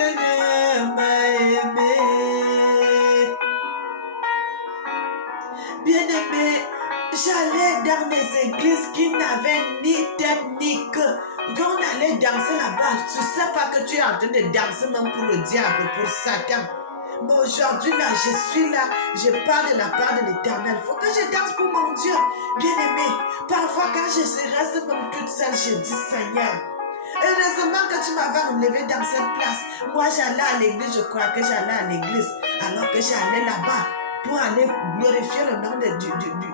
Seigneur m'a aimé. Bien-aimé, j'allais dans des églises qui n'avaient ni tête ni queue. On allait danser là-bas. Tu ne sais pas que tu es en train de danser même pour le diable, pour Satan. Mais aujourd'hui, là, je suis là, je parle de la part de l'Éternel. Il faut que je danse pour mon Dieu. Bien-aimé, parfois quand je reste même toute seule, je dis Seigneur, heureusement que tu m'avais enlevé dans cette place. Moi, j'allais à l'église, je crois que j'allais à l'église, alors que j'allais là-bas pour aller glorifier le nom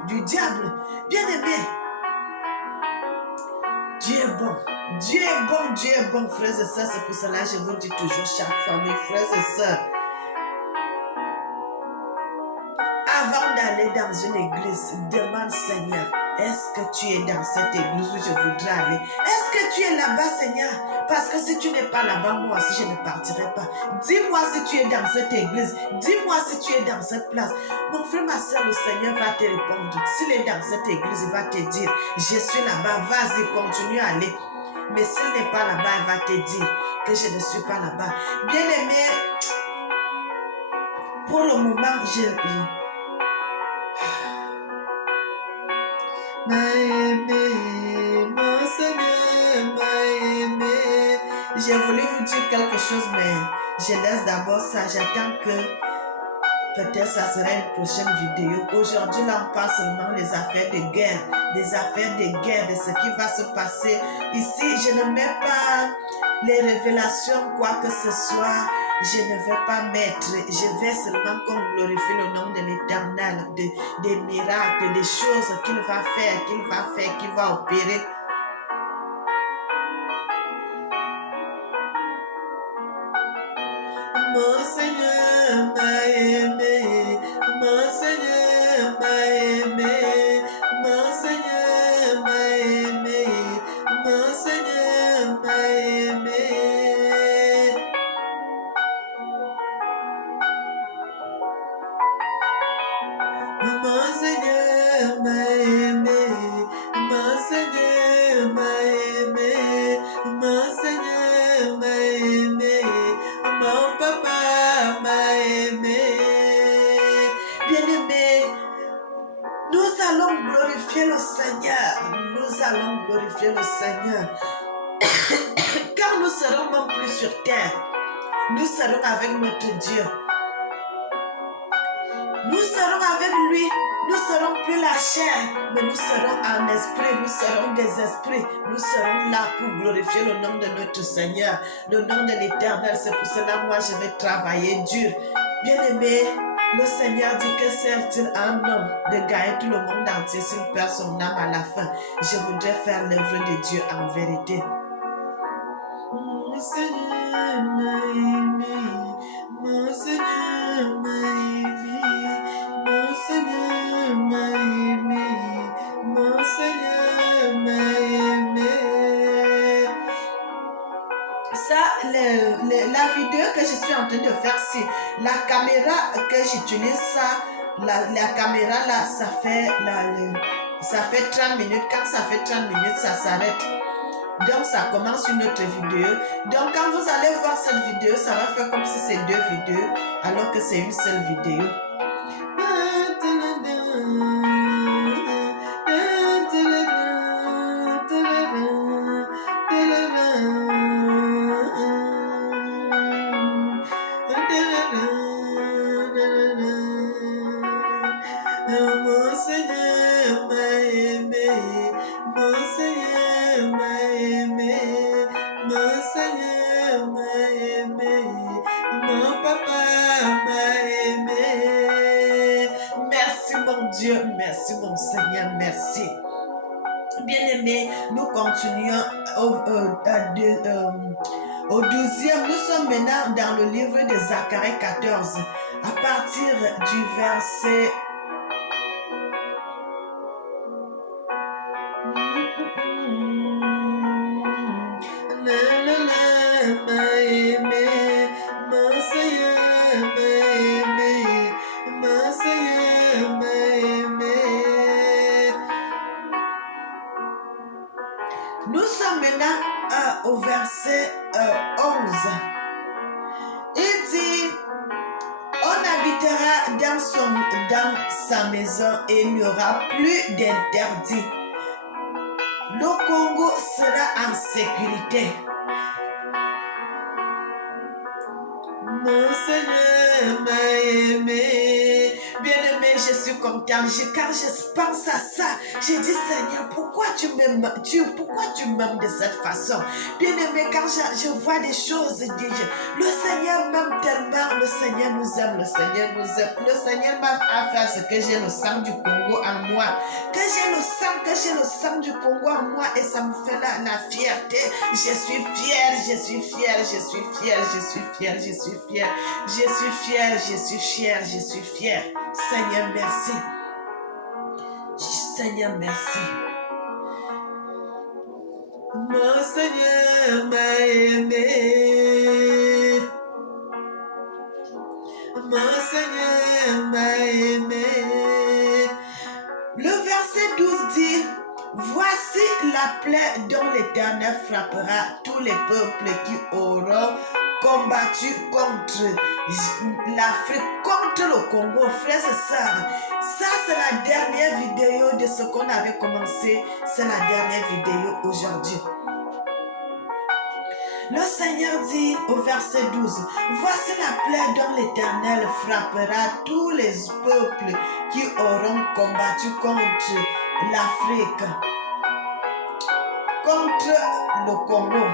du diable. Bien-aimé, Dieu est bon. Dieu est bon, Dieu est bon, frères et sœurs. C'est pour cela que je vous dis toujours chaque fois, mes frères et sœurs, avant d'aller dans une église, demande Seigneur, est-ce que tu es dans cette église où je voudrais aller? Est-ce que tu es là-bas, Seigneur? Parce que si tu n'es pas là-bas, moi aussi, je ne partirai pas. Dis-moi si tu es dans cette église. Dis-moi si tu es dans cette place. Mon frère, ma soeur, le Seigneur va te répondre. S'il est dans cette église, il va te dire, je suis là-bas, vas-y, continue à aller. Mais s'il n'est pas là-bas, il va te dire que je ne suis pas là-bas. Bien-aimé, pour le moment, m'a aimé, mon Seigneur m'a aimé. J'ai voulu vous dire quelque chose, mais je laisse d'abord ça. J'attends que peut-être ça sera une prochaine vidéo. Aujourd'hui, là, on parle seulement des affaires de guerre, de ce qui va se passer. Ici, je ne mets pas les révélations, quoi que ce soit. Je ne vais pas mettre, je vais seulement qu'on glorifie le nom de l'Éternel, des miracles, des choses qu'il va faire, qu'il va opérer. Mon Seigneur m'a aimé, mon Seigneur m'a aimé, mon Seigneur m'a aimé, mon Seigneur m'a aimé. Mon Seigneur m'a aimé, mon Seigneur m'a aimé, mon Seigneur m'a aimé, mon papa m'a aimé. Bien-aimé, nous allons glorifier le Seigneur, nous allons glorifier le Seigneur, car nous serons même plus sur terre, nous serons avec notre Dieu. Nous serons avec lui, nous serons plus la chair, mais nous serons en esprit, nous serons des esprits, nous serons là pour glorifier le nom de notre Seigneur, le nom de l'Éternel. C'est pour cela moi je vais travailler dur. Bien-aimé, le Seigneur dit que sert-il à un homme de gagner tout le monde entier s'il perd son âme à la fin. Je voudrais faire l'œuvre de Dieu en vérité. Mon Seigneur m'a aimé, mon Seigneur m'a aimé, mon Seigneur m'a aimé, mon Seigneur m'a aimé. Ça, la vidéo que je suis en train de faire, c'est la caméra que j'utilise, ça, la caméra là, ça fait 30 minutes. Quand ça fait 30 minutes, ça s'arrête. Donc, ça commence une autre vidéo. Donc, quand vous allez voir cette vidéo, ça va faire comme si c'est deux vidéos, alors que c'est une seule vidéo. Mon Seigneur m'a aimé, mon Seigneur m'a aimé, mon Seigneur m'a aimé, mon papa m'a aimé. Merci mon Dieu, merci mon Seigneur, merci. Bien-aimés, nous continuons au 12e. Nous sommes maintenant dans le livre de Zacharie 14, à partir du verset m'a aimé, mon Seigneur m'a aimé, mon Seigneur m'a aimé. Nous sommes maintenant au verset 11. habitera dans sa maison et il n'y aura plus d'interdit. Le Congo sera en sécurité. Mon Seigneur m'a aimé. Bien-aimé, je suis contente car je pense à ça. J'ai dit, Seigneur, pourquoi tu m'aimes de cette façon? Bien-aimé, quand je vois des choses, le Seigneur m'aime tellement, le Seigneur nous aime, le Seigneur nous aime. Le Seigneur m'a fait ce que j'ai le sang du Congo en moi. Que j'ai le sang du Congo en moi et ça me fait la fierté. Je suis fière, je suis fière, je suis fière, je suis fière, je suis fière. Je suis fière, je suis fière, je suis fière. Seigneur, merci. Seigneur, merci. Mon Seigneur m'a aimé. Mon Seigneur m'a aimé. Le verset 12 dit, voici la plaie dont l'Éternel frappera tous les peuples qui auront combattu contre l'Afrique, contre le Congo. Frères et sœurs, ça c'est la dernière vidéo de ce qu'on avait commencé. C'est la dernière vidéo aujourd'hui. Le Seigneur dit au verset 12, voici la plaie dont l'Éternel frappera tous les peuples qui auront combattu contre l'Afrique, contre le Congo.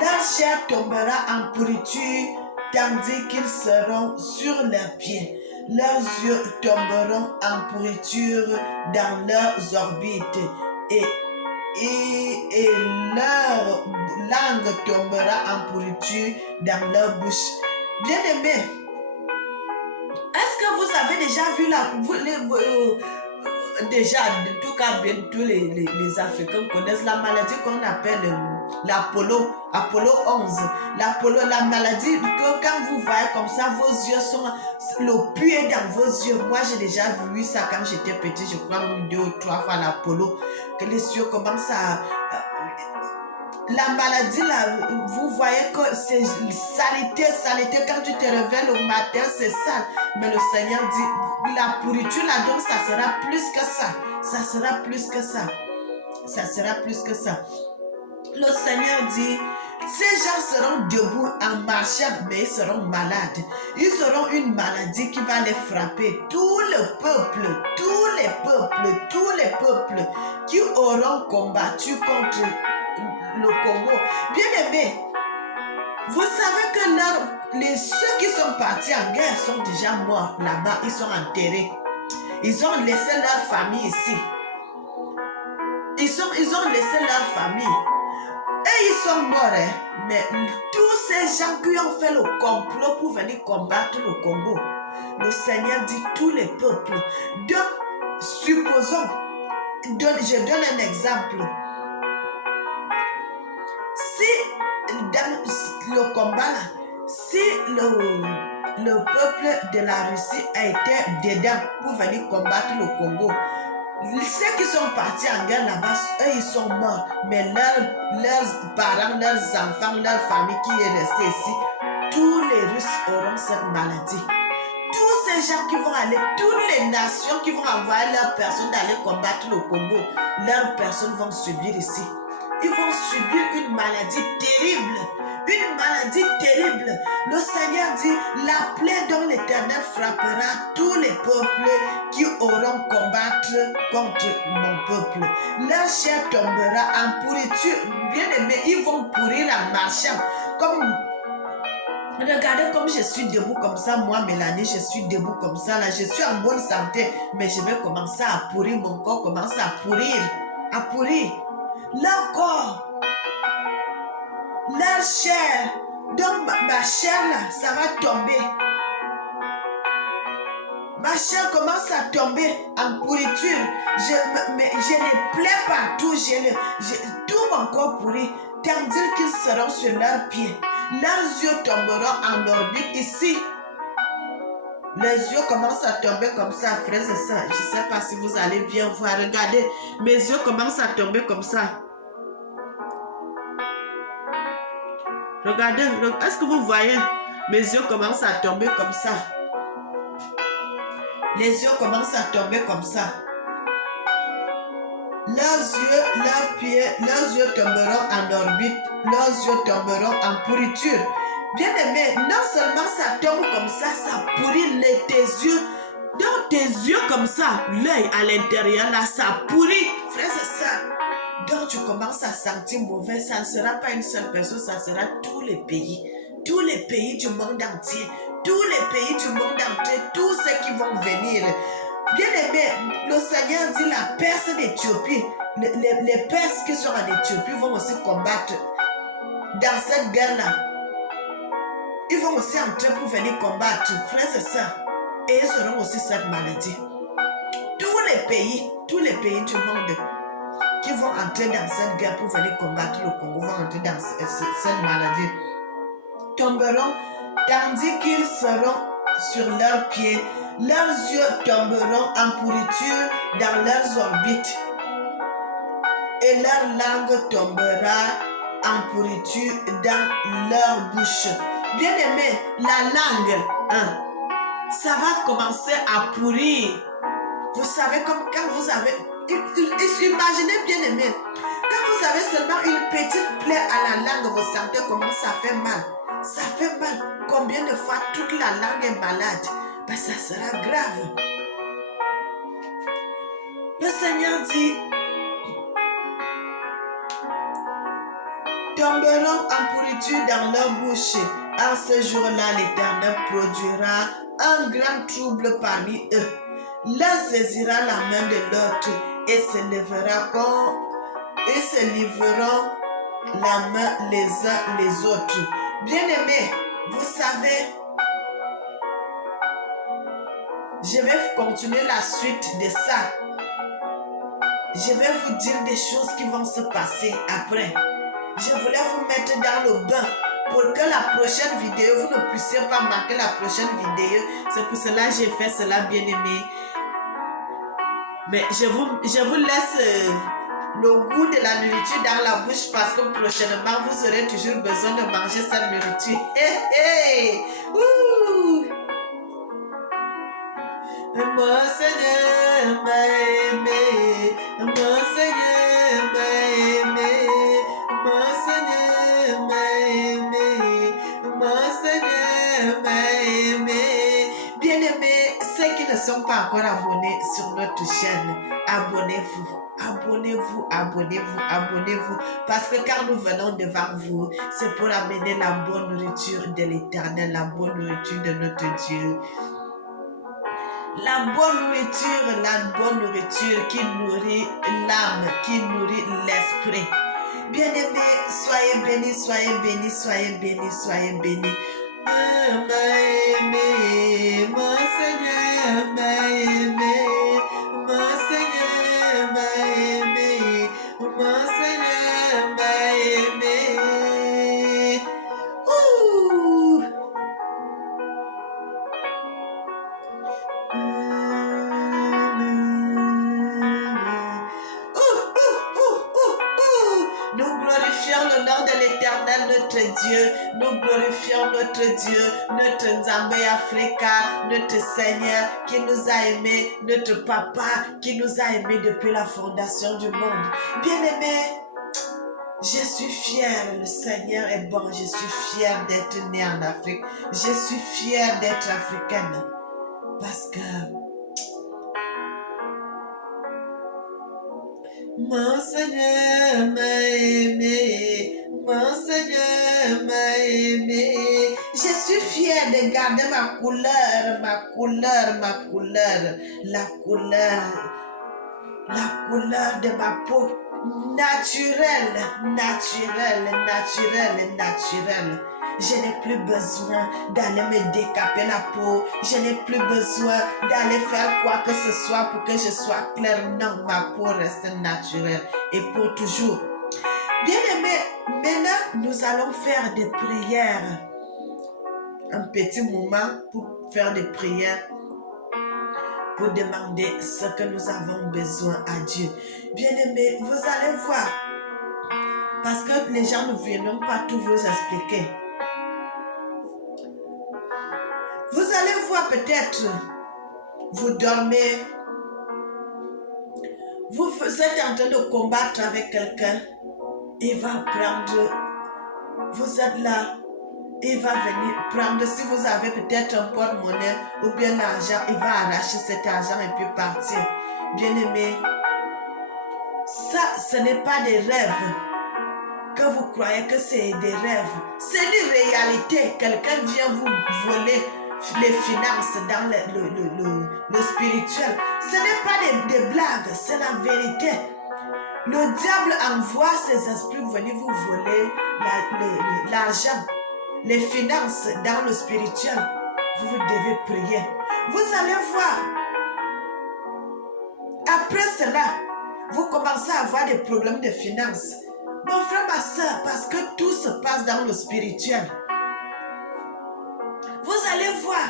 Leur chair tombera en pourriture tandis qu'ils seront sur leurs pieds. Leurs yeux tomberont en pourriture dans leurs orbites et leur langue tombera en pourriture dans leur bouche. Bien-aimés, est-ce que vous avez déjà vu déjà, en tout cas, tous les Africains connaissent la maladie qu'on appelle l'Apollo 11. La maladie, quand vous voyez comme ça, vos yeux sont, le puits dans vos yeux. Moi, j'ai déjà vu ça quand j'étais petit, je crois même 2 ou 3 fois l'Apollo, que les yeux commencent à... La maladie, là, vous voyez que c'est saleté. Quand tu te réveilles le matin, c'est sale. Mais le Seigneur dit, la pourriture, là, donc ça sera plus que ça. Ça sera plus que ça. Ça sera plus que ça. Le Seigneur dit, ces gens seront debout en marchant, mais ils seront malades. Ils auront une maladie qui va les frapper. Tous les peuples qui auront combattu contre le Congo. Bien aimé, vous savez que ceux qui sont partis en guerre sont déjà morts là-bas, ils sont enterrés. Ils ont laissé leur famille ici. Ils ont laissé leur famille. Et ils sont morts, hein? Mais tous ces gens qui ont fait le complot pour venir combattre le Congo, le Seigneur dit tous les peuples. Donc, supposons, je donne un exemple. Si dans le combat là, si le peuple de la Russie a été dedans pour venir combattre le Congo, ceux qui sont partis en guerre là-bas, eux ils sont morts, mais leurs parents, leurs enfants, leur famille qui est restée ici, tous les Russes auront cette maladie. Tous ces gens qui vont aller, toutes les nations qui vont envoyer leurs personnes d'aller combattre le Congo, leurs personnes vont subir ici. Ils vont subir une maladie terrible. Une maladie terrible. Le Seigneur dit, la plaie dont l'Éternel frappera tous les peuples qui auront combattre contre mon peuple. Leur chair tombera en pourriture. Bien aimé, ils vont pourrir en marchant. Regardez comme je suis debout comme ça, moi Mélanie, je suis debout comme ça, là, je suis en bonne santé, mais je vais commencer à pourrir, mon corps commence à pourrir. Leur corps, leur chair, donc ma chair là, ça va tomber. Ma chair commence à tomber en pourriture. Mais je ne plais partout, tout mon corps pourri, tandis qu'ils seront sur leurs pieds. Leurs yeux tomberont en orbite ici. Les yeux commencent à tomber comme ça, frères et sœurs. Je ne sais pas si vous allez bien voir. Regardez, mes yeux commencent à tomber comme ça. Regardez, est-ce que vous voyez? Mes yeux commencent à tomber comme ça. Les yeux commencent à tomber comme ça. Leurs yeux, leurs pieds, leurs yeux tomberont en orbite, leurs yeux tomberont en pourriture. Bien-aimé, non seulement ça tombe comme ça pourrit tes yeux. Dans tes yeux comme ça, l'œil à l'intérieur là, ça pourrit. Frère, c'est ça. Donc tu commences à sentir mauvais. Ça ne sera pas une seule personne, ça sera tous les pays. Tous les pays du monde entier. Tous les pays du monde entier. Tous ceux qui vont venir. Bien-aimé, le Seigneur dit la Perse d'Éthiopie. Les Perses qui sont en Éthiopie vont aussi combattre dans cette guerre-là. Ils vont aussi entrer pour venir combattre. Frère, c'est ça. Et ils auront aussi cette maladie. Tous les pays du monde qui vont entrer dans cette guerre pour venir combattre le Congo vont entrer dans cette maladie. Tomberont tandis qu'ils seront sur leurs pieds. Leurs yeux tomberont en pourriture dans leurs orbites. Et leur langue tombera en pourriture dans leur bouche. Bien-aimé, la langue, ça va commencer à pourrir. Vous savez, comme quand vous avez... Imaginez, bien-aimé, quand vous avez seulement une petite plaie à la langue, vous sentez comment ça fait mal. Ça fait mal. Combien de fois toute la langue est malade? Ben, ça sera grave. Le Seigneur dit, tomberont en pourriture dans leur bouche. En ce jour-là, l'Éternel produira un grand trouble parmi eux. L'un saisira la main de l'autre et se livreront la main les uns les autres. Bien-aimés, vous savez, je vais continuer la suite de ça. Je vais vous dire des choses qui vont se passer après. Je voulais vous mettre dans le bain pour que la prochaine vidéo, vous ne puissiez pas manquer la prochaine vidéo. C'est pour cela que j'ai fait cela, bien-aimé. Mais je vous laisse le goût de la nourriture dans la bouche parce que prochainement, vous aurez toujours besoin de manger cette nourriture. Hey, hey! Ouh! Mon Seigneur m'a aimé, mon Seigneur m'a aimé, mon Seigneur m'a aimé, mon Seigneur m'a aimé. Bien-aimés, ceux qui ne sont pas encore abonnés sur notre chaîne, abonnez-vous. Abonnez-vous, abonnez-vous, abonnez-vous. Parce que quand nous venons devant vous, c'est pour amener la bonne nourriture de l'Éternel, la bonne nourriture de notre Dieu. La bonne nourriture qui nourrit l'âme, qui nourrit l'esprit. Bien-aimés, soyez bénis, soyez bénis, soyez bénis, soyez bénis. M'a aimé, mon Seigneur m'a aimé, mon Seigneur m'a aimé, mon Seigneur m'a aimé. Ouh! Nous glorifions le nom de l'Éternel, notre Dieu. Nous glorifions notre Dieu, notre Nzambé Africa, notre Seigneur qui nous a aimés, notre Papa qui nous a aimés depuis la fondation du monde. Bien-aimés, je suis fière, le Seigneur est bon. Je suis fière d'être née en Afrique. Je suis fière d'être africaine. Parce que mon Seigneur m'a aimé, mon Seigneur m'a aimé. Je suis fière de garder ma couleur, la couleur de ma peau naturelle. Je n'ai plus besoin d'aller me décaper la peau. Je n'ai plus besoin d'aller faire quoi que ce soit pour que je sois claire. Non, ma peau reste naturelle et pour toujours. Bien-aimés, maintenant, nous allons faire des prières. Un petit moment pour faire des prières, pour demander ce que nous avons besoin à Dieu. Bien-aimés, vous allez voir, parce que les gens ne viendront pas tout vous expliquer. Vous allez voir peut-être vous dormez, vous êtes en train de combattre avec quelqu'un, il va prendre, vous êtes là, il va venir prendre, si vous avez peut-être un porte-monnaie ou bien l'argent, il va arracher cet argent et puis partir. Bien-aimé, ça, ce n'est pas des rêves que vous croyez que c'est des rêves. C'est une réalité. Quelqu'un vient vous voler les finances dans le spirituel. Ce n'est pas des blagues, c'est la vérité. Le diable envoie ses esprits venir vous voler l'argent, les finances dans le spirituel. Vous devez prier. Vous allez voir. Après cela, vous commencez à avoir des problèmes de finances. Mon frère, ma soeur, parce que tout se passe dans le spirituel. Vous allez voir,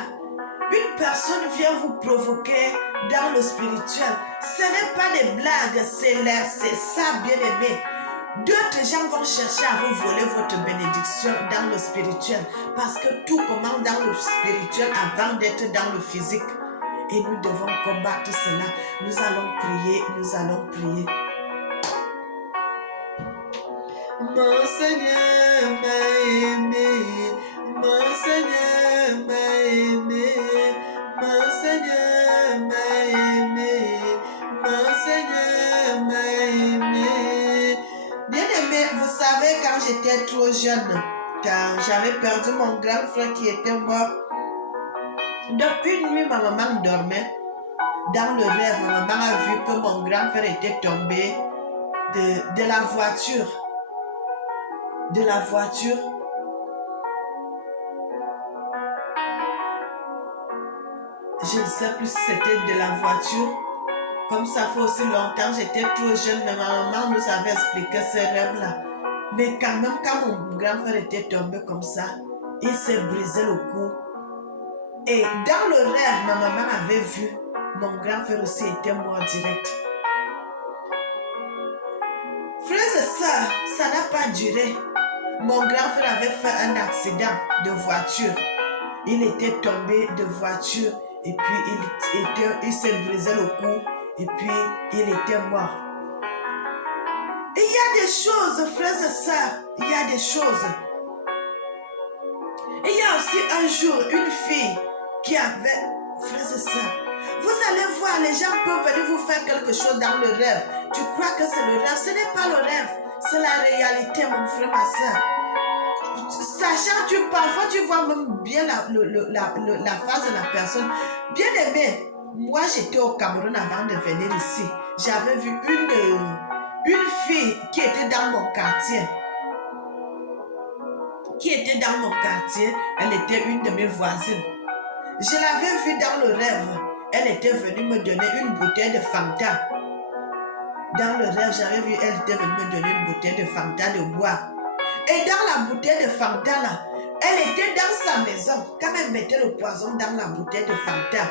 une personne vient vous provoquer dans le spirituel. Ce n'est pas des blagues, c'est ça, bien-aimé. D'autres gens vont chercher à vous voler votre bénédiction dans le spirituel. Parce que tout commence dans le spirituel avant d'être dans le physique. Et nous devons combattre cela. Nous allons prier, nous allons prier. Mon Seigneur m'a aimé, mon Seigneur m'a aimé, mon Seigneur m'a aimé, mon Seigneur m'a aimé. Bien-aimé, vous savez, quand j'étais trop jeune, quand j'avais perdu mon grand frère qui était mort, donc une nuit, ma maman dormait. Dans le rêve, ma maman a vu que mon grand frère était tombé de la voiture. De la voiture. Je ne sais plus si c'était de la voiture. Comme ça fait aussi longtemps, j'étais trop jeune, mais ma maman nous avait expliqué ces rêves-là. Mais quand même, quand mon grand frère était tombé comme ça, il s'est brisé le cou. Et dans le rêve, ma maman avait vu, mon grand frère aussi était mort direct. Frères et sœurs, ça n'a pas duré. Mon grand frère avait fait un accident de voiture. Il était tombé de voiture et puis il s'est brisé le cou et puis il était mort. Et il y a des choses, frères et sœurs, il y a des choses. Et il y a aussi un jour une fille qui avait, frères et sœurs, vous allez voir, les gens peuvent venir vous faire quelque chose dans le rêve. Tu crois que c'est le rêve, ce n'est pas le rêve, c'est la réalité, mon frère, ma sœur. Sachant que parfois tu vois même bien la face de la personne. Bien aimé, moi j'étais au Cameroun avant de venir ici. J'avais vu une fille qui était dans mon quartier. Elle était une de mes voisines. Je l'avais vue dans le rêve. Elle était venue me donner une bouteille de Fanta. Dans le rêve, j'avais vu, elle était venue me donner une bouteille de Fanta de boire. Et dans la bouteille de Fanta, là, elle était dans sa maison. Quand elle mettait le poison dans la bouteille de Fanta,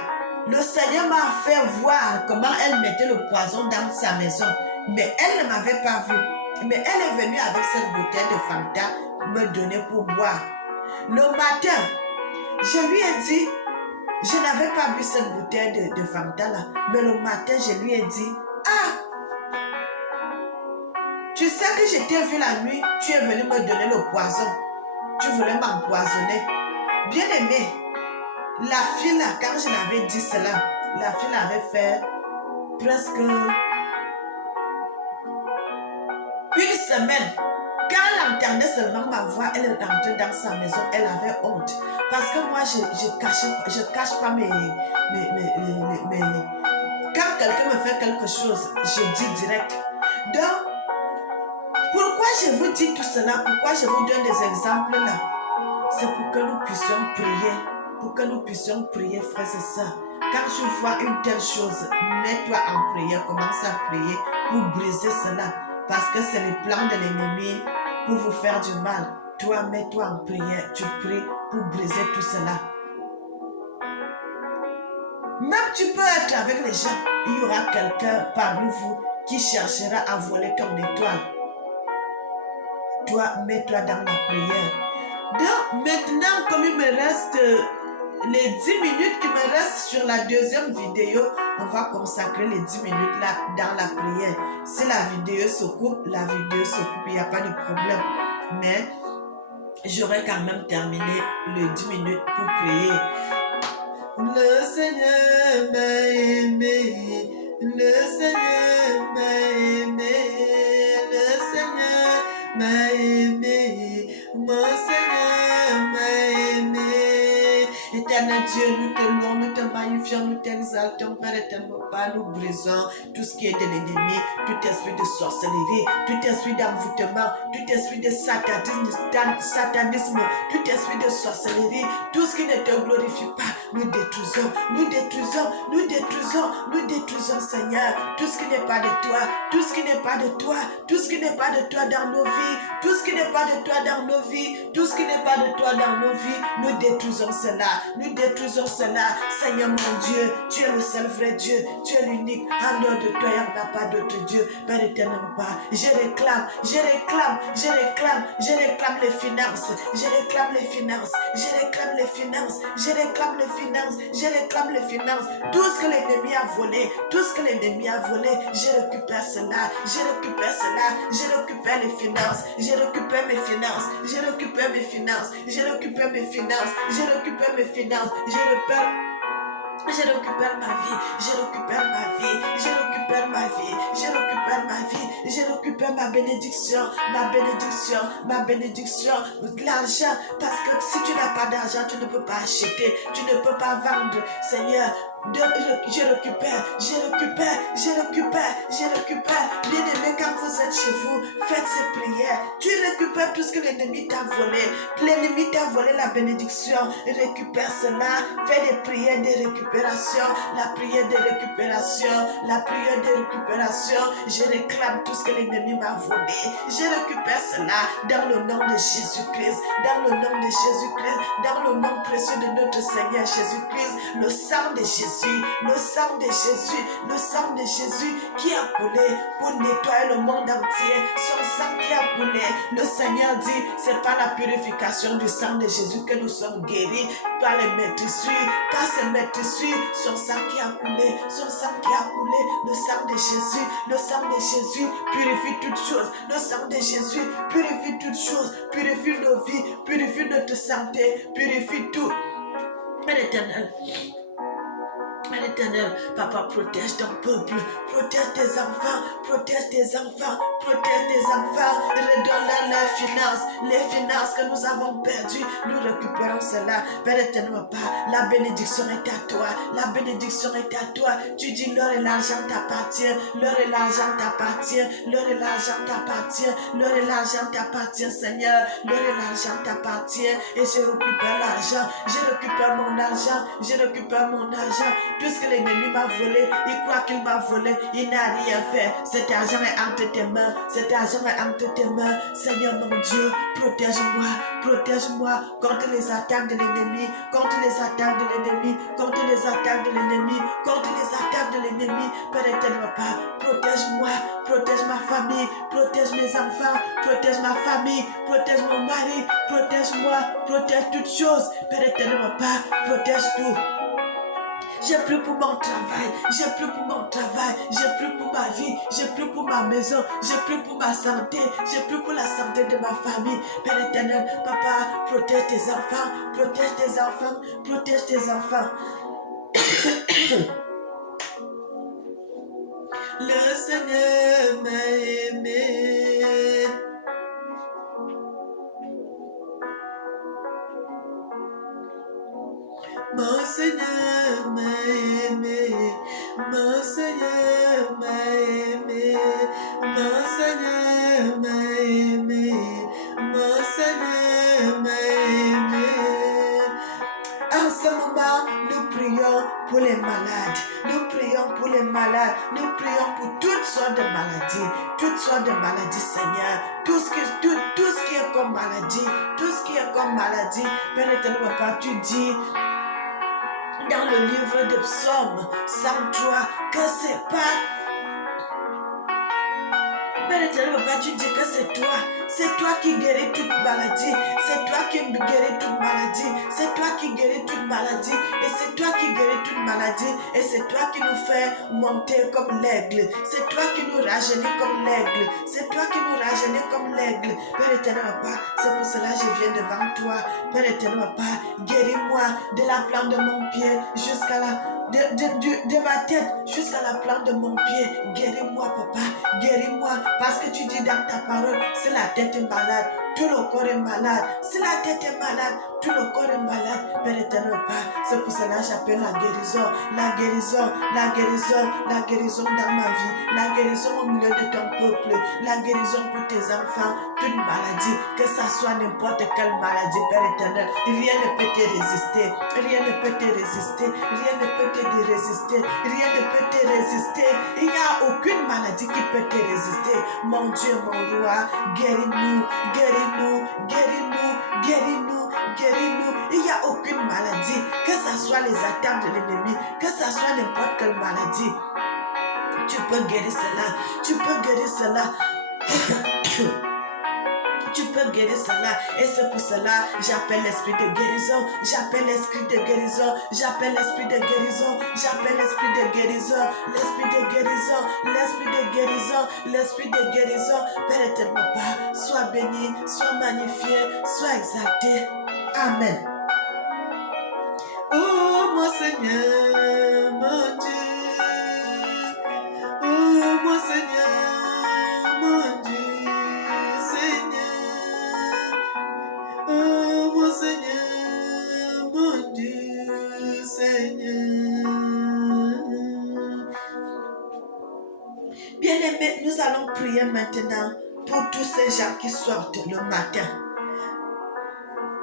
le Seigneur m'a fait voir comment elle mettait le poison dans sa maison. Mais elle ne m'avait pas vu. Mais elle est venue avec cette bouteille de Fanta me donner pour boire. Le matin, je lui ai dit, je n'avais pas bu cette bouteille de Fanta là, mais le matin, je lui ai dit, tu sais que je t'ai vu la nuit, tu es venu me donner le poison. Tu voulais m'empoisonner. Bien aimé, la fille là, quand je l'avais dit cela, la fille avait fait presque une semaine. Quand elle entendait seulement ma voix, elle est rentrée dans sa maison, elle avait honte. Parce que moi, je cache pas mes... Quand quelqu'un me fait quelque chose, je dis direct. Donc, pourquoi je vous dis tout cela? Pourquoi je vous donne des exemples là? C'est pour que nous puissions prier. Pour que nous puissions prier, frères et sœurs. Quand tu vois une telle chose, mets-toi en prière. Commence à prier pour briser cela. Parce que c'est le plan de l'ennemi pour vous faire du mal. Toi, mets-toi en prière. Tu pries pour briser tout cela. Même tu peux être avec les gens. Il y aura quelqu'un parmi vous qui cherchera à voler ton étoile. Toi, mets-toi dans la prière. Donc, maintenant, comme il me reste les 10 minutes qui me restent sur la deuxième vidéo, on va consacrer les 10 minutes là dans la prière. Si la vidéo se coupe, la vidéo se coupe, il n'y a pas de problème. Mais j'aurai quand même terminé les 10 minutes pour prier. Le Seigneur m'a aimé, le Seigneur m'a aimé, le Seigneur m'a aimé, mon Seigneur m'a aimé. Éternel Dieu, nous te louons, nous te magnifions, nous t'exaltons, Père éternel, Papa, nous brisons tout ce qui est de l'ennemi, tout esprit de sorcellerie, tout esprit d'envoûtement, tout esprit de satanisme, tout esprit de sorcellerie, tout ce qui ne te glorifie pas, nous détruisons, nous détruisons, nous détruisons, nous détruisons, Seigneur, tout ce qui n'est pas de toi, tout ce qui n'est pas de toi, tout ce qui n'est pas de toi dans nos vies, tout ce qui n'est pas de toi dans nos vies, tout ce qui n'est pas de toi dans nos vies, nous détruisons cela, nous détruisons cela, Seigneur mon Dieu, tu es le seul vrai Dieu, tu es l'unique, en dehors de toi, il n'y a pas d'autre Dieu, Père éternel, pas, je réclame les finances, je réclame les finances, je réclame les finances, je réclame les finances, je réclame les finances, tout ce que l'ennemi a volé, tout ce que l'ennemi a volé, je récupère cela, je récupère cela, je récupère les finances, je récupère mes finances, je récupère mes finances, je récupère mes finances, je récupère mes finances, je récupère ma vie, je récupère ma vie, je récupère ma vie, je récupère ma vie, je récupère ma bénédiction, ma bénédiction, ma bénédiction, l'argent, parce que si tu n'as pas d'argent, tu ne peux pas acheter, tu ne peux pas vendre, Seigneur. Je récupère. Bien-aimé, quand vous êtes chez vous, faites ces prières. Tu récupères tout ce que l'ennemi t'a volé. L'ennemi t'a volé la bénédiction. Récupère cela. Fais des prières de récupération. La prière de récupération. La prière de récupération. Je réclame tout ce que l'ennemi m'a volé. Je récupère cela dans le nom de Jésus-Christ. Dans le nom de Jésus-Christ. Dans le nom précieux de notre Seigneur Jésus-Christ. Le sang de Jésus. Le sang de Jésus, le sang de Jésus qui a coulé pour nettoyer le monde entier, son sang qui a coulé. Le Seigneur dit, c'est par la purification du sang de Jésus que nous sommes guéris, par les meurtrissures, par ces meurtrissures, son sang qui a coulé, son sang qui a coulé, le sang de Jésus purifie toutes choses, le sang de Jésus purifie toutes choses, purifie nos vies, purifie notre santé, purifie tout. Père éternel, Père éternel, Papa, protège ton peuple, protège tes enfants, protège tes enfants, protège tes enfants, redonne-leur les finances que nous avons perdues, nous récupérons cela. Père éternel, Papa, la bénédiction est à toi, la bénédiction est à toi. Tu dis l'or et l'argent t'appartient, l'or et l'argent t'appartient, l'or et l'argent t'appartient, l'or et l'argent t'appartient, Seigneur, l'or et l'argent t'appartient, et je récupère l'argent, je récupère mon argent, je récupère mon argent. Tout ce que l'ennemi m'a volé, il croit qu'il m'a volé, il n'a rien fait. Cet argent est entre tes mains, cet argent est entre tes mains. Seigneur mon Dieu, protège-moi contre les attaques de l'ennemi, contre les attaques de l'ennemi, contre les attaques de l'ennemi, contre les attaques de l'ennemi. Père éternel, Papa, protège-moi, protège ma famille, protège mes enfants, protège ma famille, protège mon mari, protège-moi, protège toutes choses. Père éternel, Papa, protège tout. J'ai plus pour mon travail, j'ai plus pour mon travail, j'ai plus pour ma vie, j'ai plus pour ma maison, j'ai plus pour ma santé, j'ai plus pour la santé de ma famille. Père éternel, Papa, protège tes enfants, protège tes enfants, protège tes enfants. Le Seigneur m'a aimé. Mon Seigneur m'a aimé, mon Seigneur m'a aimé, mon Seigneur m'a aimé, mon Seigneur m'a aimé. En ce moment, nous prions pour les malades, nous prions pour les malades, nous prions pour toutes sortes de maladies, Seigneur, tout ce qui est comme maladie, Père éternel, Papa, tu dis dans le livre de Psaume 103 que c'est pas... Père éternel, Papa, tu dis que c'est toi qui guéris toute maladie, c'est toi qui guéris toute maladie, c'est toi qui guéris toute maladie. Et c'est toi qui guéris toute maladie. Et c'est toi qui nous fais monter comme l'aigle. C'est toi qui nous rajeunis comme l'aigle. C'est toi qui nous rajeunis comme l'aigle. Père éternel, Papa, c'est pour cela que je viens devant toi. Père éternel, Papa, guéris-moi de la plante de mon pied jusqu'à de ma tête jusqu'à la plante de mon pied. Guéris-moi, Papa, guéris-moi. Parce que tu dis dans ta parole, si la tête est malade, tout le corps est malade. Si la tête est malade, tout le corps est malade. Père éternel, Papa, c'est pour cela que j'appelle la guérison, la guérison, la guérison, la guérison dans ma vie, la guérison au milieu de ton peuple, la guérison pour tes enfants, toute maladie, que ça soit n'importe quelle maladie, Père éternel, rien ne peut te résister, rien ne peut te résister, rien ne peut te résister, rien ne peut te résister. Il n'y a aucune maladie qui peut te résister. Mon Dieu, mon roi, guéris-nous, guéris-nous, guéris-nous, guéris-nous, guéris-nous. Il n'y a aucune maladie, que ce soit les attaques de l'ennemi, que ce soit n'importe quelle maladie. Tu peux guérir cela, tu peux guérir cela. Tu peux guérir cela. Et c'est pour cela j'appelle l'esprit de guérison. J'appelle l'esprit de guérison. J'appelle l'esprit de guérison. J'appelle l'esprit de guérison. L'esprit de guérison. L'esprit de guérison. L'esprit de guérison. Père éternel, Papa, sois béni, sois magnifié, sois exalté. Amen. Oh mon Seigneur, mon Dieu. Oh mon Seigneur, mon Dieu. Oh mon Seigneur, mon Dieu, Seigneur. Bien-aimés, nous allons prier maintenant pour tous ces gens qui sortent le matin.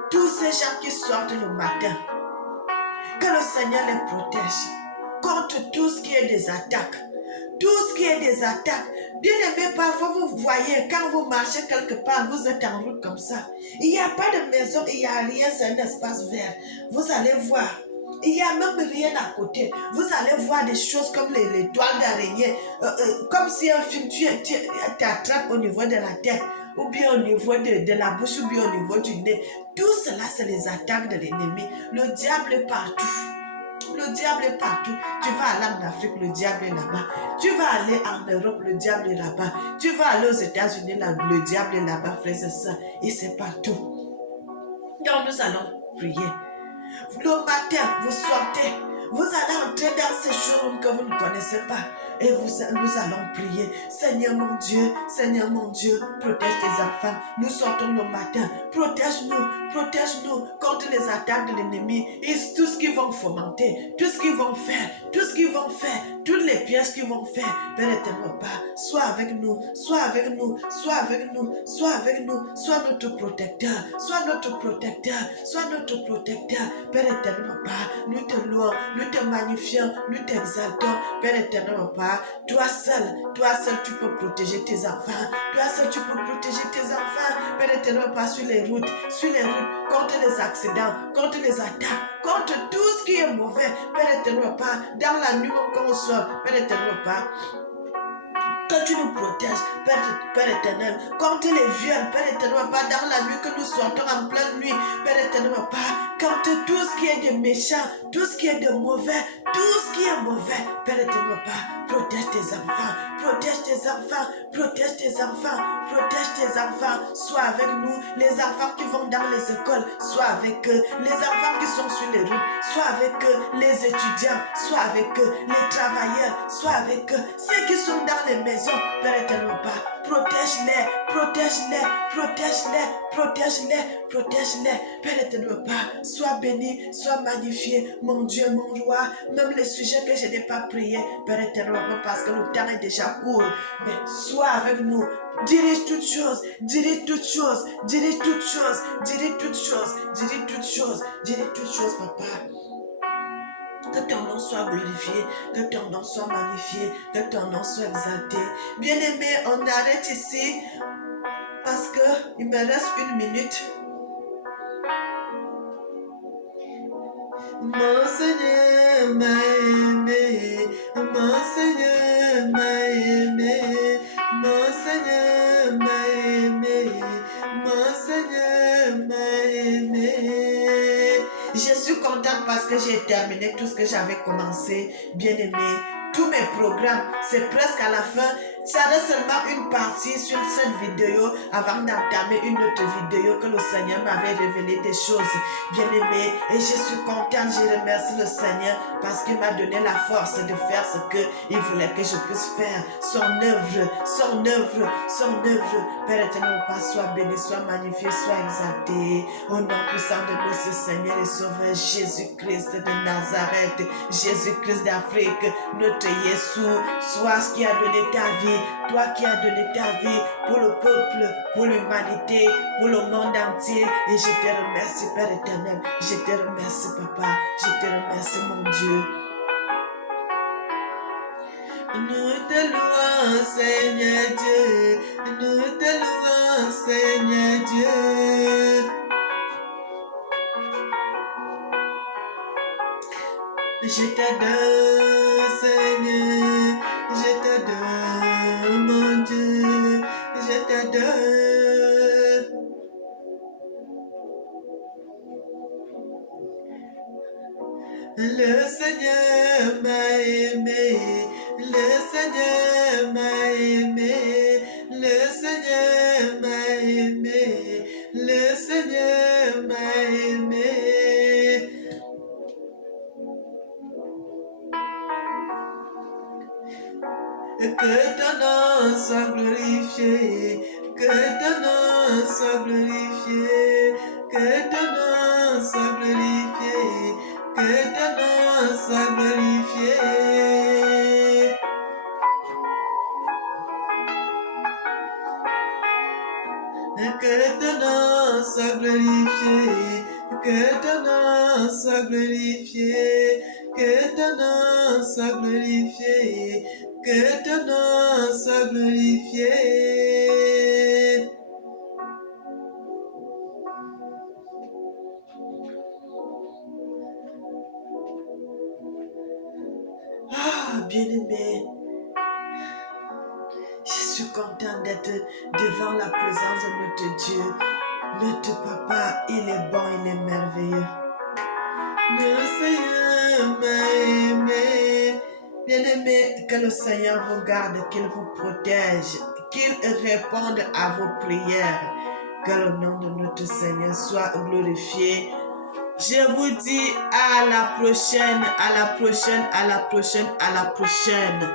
Tous ces gens qui sortent le matin. Que le Seigneur les protège contre tout ce qui est des attaques. Tout ce qui est des attaques. Bien aimé, parfois vous voyez, quand vous marchez quelque part, vous êtes en route comme ça. Il n'y a pas de maison, il n'y a rien, c'est un espace vert. Vous allez voir. Il n'y a même rien à côté. Vous allez voir des choses comme les toiles d'araignée. Comme si un film, tu t'attrapes au niveau de la tête, ou bien au niveau de la bouche, ou bien au niveau du nez. Tout cela, c'est les attaques de l'ennemi. Le diable est partout. Le diable est partout. Tu vas aller en Afrique, le diable est là-bas. Tu vas aller en Europe, le diable est là-bas. Tu vas aller aux États-Unis, le diable est là-bas, frères et sœurs. Et c'est partout. Donc nous allons prier. Le matin, vous sortez. Vous allez entrer dans ces showrooms que vous ne connaissez pas. Et nous allons prier. Seigneur mon Dieu, protège tes enfants. Nous sortons le matin. Protège-nous contre les attaques de l'ennemi. Et tout ce qu'ils vont fomenter, tout ce qu'ils vont faire, toutes les pièces qu'ils vont faire. Père éternel, Père, sois avec nous, sois avec nous, sois avec nous, sois avec nous, sois notre protecteur, sois notre protecteur, sois notre protecteur. Père éternel, Père, nous te louons, nous te magnifions, nous t'exaltons. Père éternel, Père, toi seul, tu peux protéger tes enfants. Toi seul, tu peux protéger tes enfants. Père éternel, Père, sur les routes, contre les accidents, contre les attaques, contre tout ce qui est mauvais. Père éternel, Père, dans la nuit quand on sort, Père éternel, Père, que tu nous protèges, Père éternel, contre les viols, Père éternel, Père, dans la nuit que nous sortons en pleine nuit, Père éternel, Père, contre tout ce qui est de méchant, tout ce qui est de mauvais, Père éternel, Père, protège tes enfants, protège tes enfants, protège tes enfants, protège tes enfants, sois avec nous, les enfants qui vont dans les écoles, sois avec eux, les enfants qui sont sur les routes, sois avec eux, les étudiants, sois avec eux, les travailleurs, sois avec eux, ceux qui sont dans les maisons, Père éternel, Père, protège-les, Père éternel, Père, sois béni, sois magnifié, mon Dieu, mon roi, même les sujets que je n'ai pas priés, Père éternel, Père, parce que le temps est déjà court, mais sois avec nous, dirige toutes choses, Papa. Que ton nom soit glorifié, que ton nom soit magnifié, que ton nom soit exalté. Bien-aimé, on arrête ici parce qu'il me reste 1 minute. Mon Seigneur m'a aimé, mon Seigneur m'a aimé, mon Seigneur m'a aimé, mon Seigneur m'a aimé. Je suis contente parce que j'ai terminé tout ce que j'avais commencé. Bien-aimé, tous mes programmes, c'est presque à la fin. Ça reste seulement une partie sur cette vidéo avant d'entamer une autre vidéo que le Seigneur m'avait révélé des choses, bien-aimé. Et je suis contente, je remercie le Seigneur parce qu'il m'a donné la force de faire ce qu'il voulait que je puisse faire. Son œuvre, son œuvre, son œuvre. Père éternel, Père, sois béni, sois magnifié, sois exalté. Au nom puissant de notre Seigneur et Sauveur Jésus-Christ de Nazareth, Jésus-Christ d'Afrique, notre Jésus, sois ce qui a donné ta vie. Toi qui as donné ta vie pour le peuple, pour l'humanité, pour le monde entier. Et je te remercie, Père éternel. Je te remercie, Papa. Je te remercie, mon Dieu. Nous te louons, Seigneur Dieu. Nous te louons, Seigneur Dieu. Je t'adore, Seigneur. Je t'adore, mon Dieu. Je t'adore. Le Seigneur m'a aimé. Le Seigneur m'a aimé. Le Seigneur m'a aimé. Le Seigneur m'a aimé. Que ton nom soit glorifié, que ton nom soit glorifié, que ton nom soit glorifié, que ton nom soit glorifié. Que ton nom soit glorifié, que ton nom soit glorifié, que ton nom soit glorifié. Que ton nom soit glorifié. Ah, bien-aimé, je suis contente d'être devant la présence de notre Dieu. Notre Papa, il est bon, il est merveilleux. Le Seigneur m'a aimé. Bien-aimé, que le Seigneur vous garde, qu'il vous protège, qu'il réponde à vos prières. Que le nom de notre Seigneur soit glorifié. Je vous dis à la prochaine, à la prochaine, à la prochaine, à la prochaine.